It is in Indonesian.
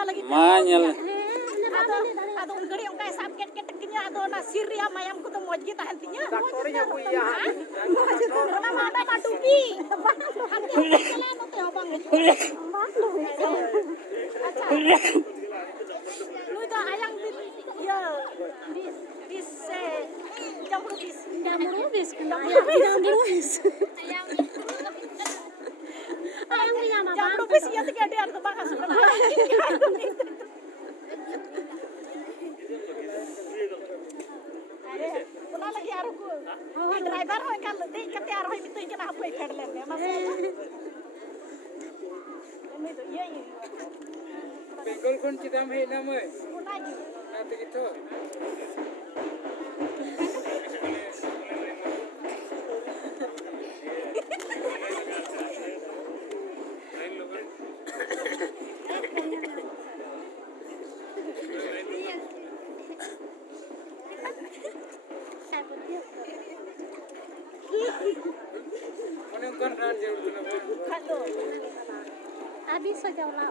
lagi. Manyel. Ado ungkari ungkai sakit keteknya ado nasiria mayam kutu moji tahan tinya. Dokternya Bu iya. Mama ada padupi. Hati jalan teh obang itu. Acha. Lu itu ayang ya bis jamur bis. Ayang punya mama. Jamur bis ya tiga dia ada bakas. Pula lagi aruku. Driver hoy kan di kete aroy bitu kena apa ikarlen ya mas. Ini tuh iya. Bengkol kon kita meh nama. Lagi. Nanti gitu. Menengkan raja kenapa? Halo. Habis saja ulah.